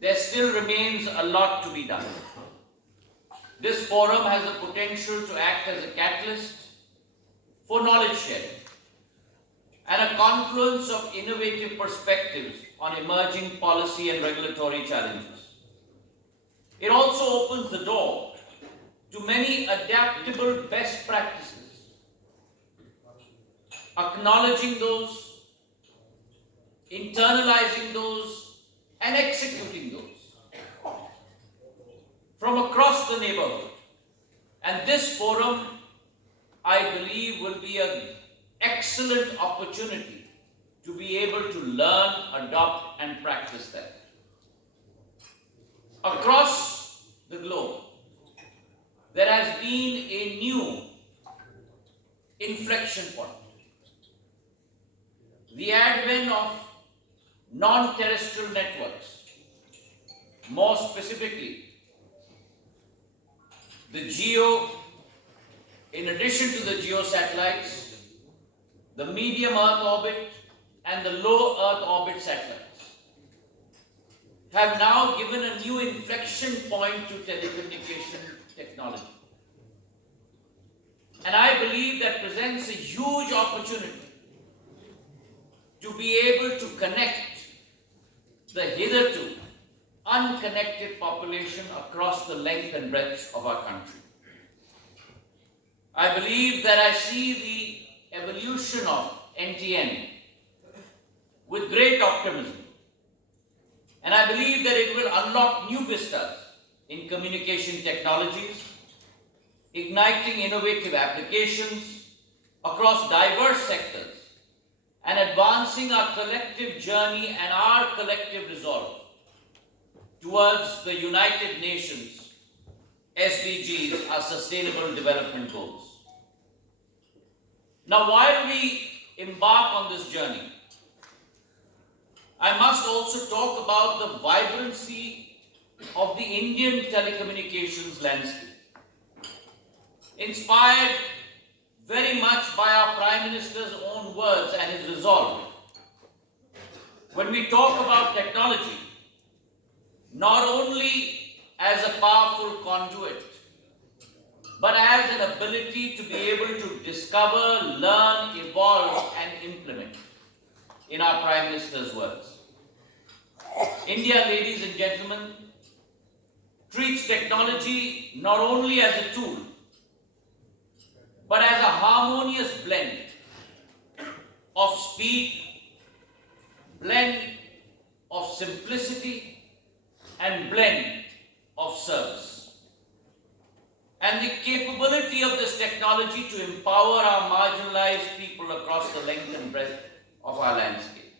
there still remains a lot to be done. This forum has the potential to act as a catalyst for knowledge sharing and a confluence of innovative perspectives on emerging policy and regulatory challenges. It also opens the door to many adaptable best practices, acknowledging those, internalizing those, and executing those from across the neighborhood. And this forum, I believe, will be an excellent opportunity to be able to learn, adopt, and practice that. Across the globe, there has been a new inflection point. The advent of non-terrestrial networks, more specifically, the GEO, in addition to the GEO satellites, the medium Earth orbit and the low Earth orbit satellites, have now given a new inflection point to telecommunication technology. And I believe that presents a huge opportunity to be able to connect the hitherto unconnected population across the length and breadth of our country. I believe that I see the evolution of NTN with great optimism. And I believe that it will unlock new vistas in communication technologies, igniting innovative applications across diverse sectors, and advancing our collective journey and our collective resolve towards the United Nations SDGs, our Sustainable Development Goals. Now, while we embark on this journey, I must also talk about the vibrancy of the Indian telecommunications landscape, inspired very much by our Prime Minister's own words and his resolve. When we talk about technology, not only as a powerful conduit, but as an ability to be able to discover, learn, evolve, and implement, in our Prime Minister's words. India, ladies and gentlemen, treats technology not only as a tool, but as a harmonious blend of speed, blend of simplicity, and blend of service. And the capability of this technology to empower our marginalized people across the length and breadth of our landscape.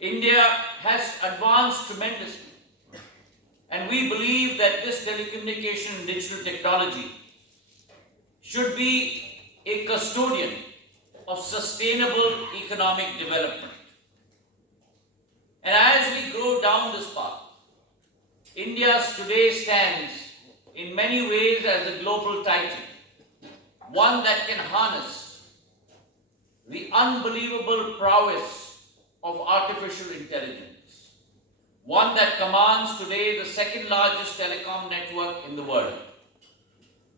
India has advanced tremendously, and we believe that this telecommunication and digital technology should be a custodian of sustainable economic development. And as we grow down this path, India today stands in many ways as a global titan, one that can harness the unbelievable prowess of artificial intelligence, one that commands today the second largest telecom network in the world,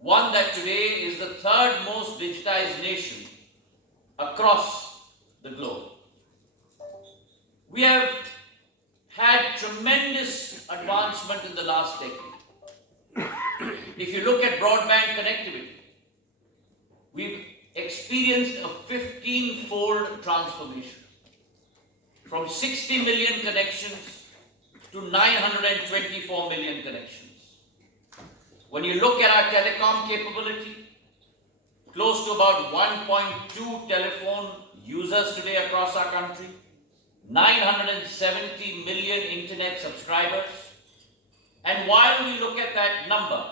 one that today is the third most digitized nation across the globe. We have had tremendous advancement in the last decade. If you look at broadband connectivity, we've experienced a 15-fold transformation from 60 million connections to 924 million connections. When you look at our telecom capability, close to about 1.2 telephone users today across our country, 970 million internet subscribers. And while we look at that number,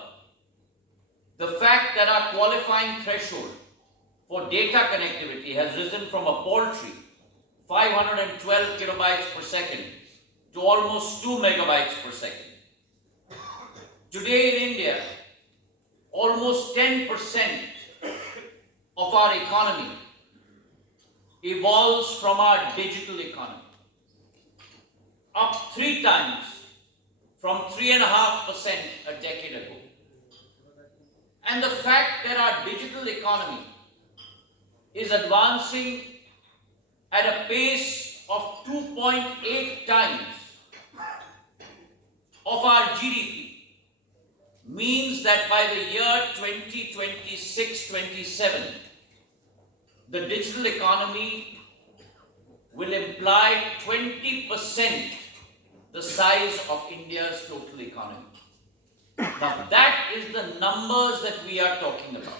the fact that our qualifying threshold for data connectivity has risen from a paltry 512 kilobytes per second to almost 2 megabytes per second. Today in India, almost 10% of our economy evolves from our digital economy. up 3 times from 3.5% a decade ago. And the fact that our digital economy is advancing at a pace of 2.8 times of our GDP means that by the year 2026-27, the digital economy will imply 20% the size of India's total economy. Now that is the numbers that we are talking about.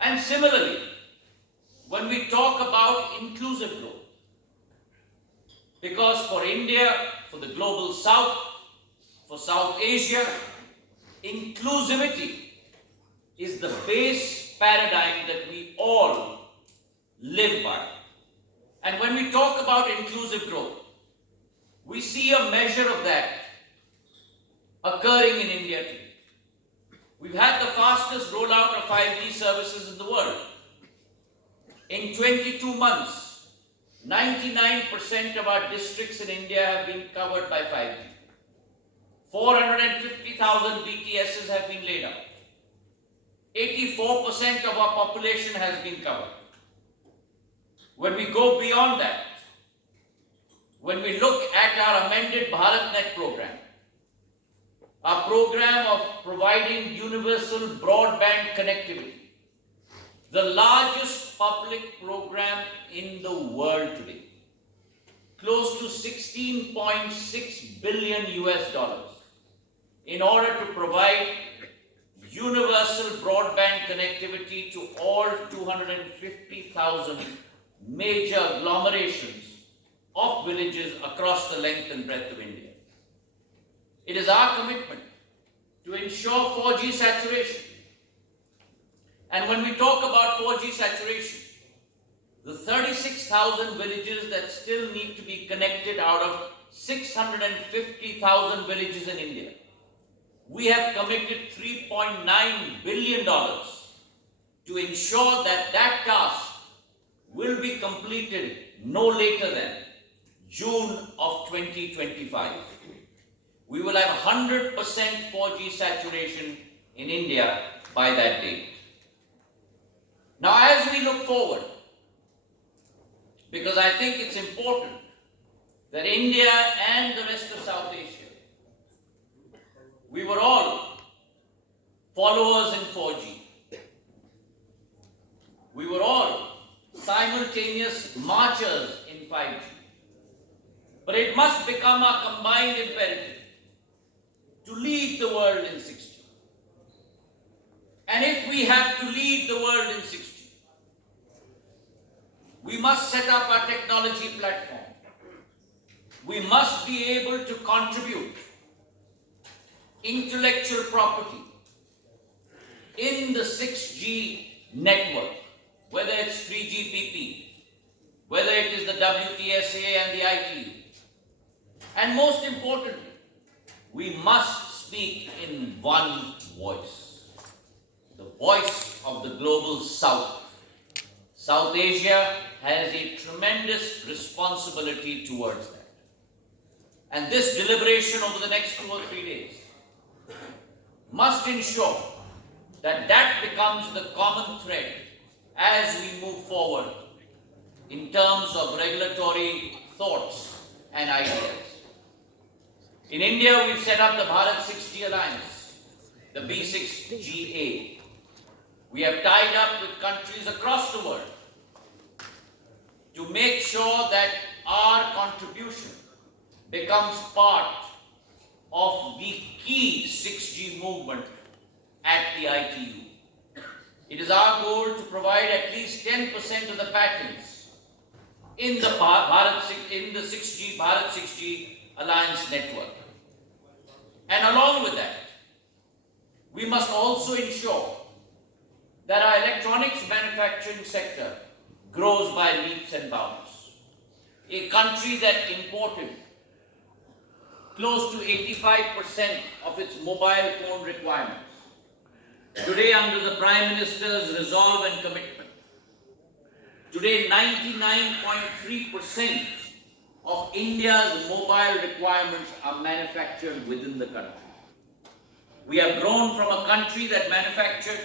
And similarly, when we talk about inclusive growth, because for India, for the global South, for South Asia, inclusivity is the base paradigm that we all live by. And when we talk about inclusive growth, we see a measure of that occurring in India today. We've had the fastest rollout of 5G services in the world. In 22 months, 99% of our districts in India have been covered by 5G. 450,000 BTSs have been laid out. 84% of our population has been covered. When we go beyond that, when we look at our amended BharatNet program, our program of providing universal broadband connectivity, the largest public program in the world today, close to $16.6 billion in order to provide universal broadband connectivity to all 250,000 major agglomerations of villages across the length and breadth of India. It is our commitment to ensure 4G saturation. And when we talk about 4G saturation, the 36,000 villages that still need to be connected out of 650,000 villages in India, we have committed $3.9 billion to ensure that that task will be completed no later than June of 2025. We will have 100% 4G saturation in India by that date. Now, as we look forward, because I think it's important that India and the rest of South Asia, we were all followers in 4G. We were all simultaneous marchers in 5G. But it must become our combined imperative to lead the world in 6G. And if we have to lead the world in 6G, we must set up our technology platform. We must be able to contribute intellectual property in the 6G network, whether it's 3GPP, whether it is the WTSA and the ITU. And most importantly, we must speak in one voice, the voice of the global South. South Asia has a tremendous responsibility towards that. And this deliberation over the next 2 or 3 days must ensure that that becomes the common thread as we move forward in terms of regulatory thoughts and ideas. In India, we've set up the Bharat 6G Alliance, the B6GA. We have tied up with countries across the world to make sure that our contribution becomes part of the key 6G movement at the ITU. It is our goal to provide at least 10% of the patents in the Bharat 6G Alliance network. And along with that, we must also ensure that our electronics manufacturing sector grows by leaps and bounds. A country that imported close to 85% of its mobile phone requirements. Today, under the Prime Minister's resolve and commitment, today 99.3% of India's mobile requirements are manufactured within the country. We have grown from a country that manufactured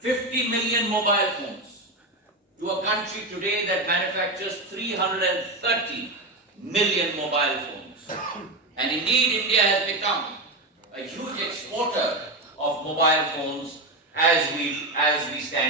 50 million mobile phones to a country today that manufactures 330 million mobile phones. And indeed, India has become a huge exporter of mobile phones as we stand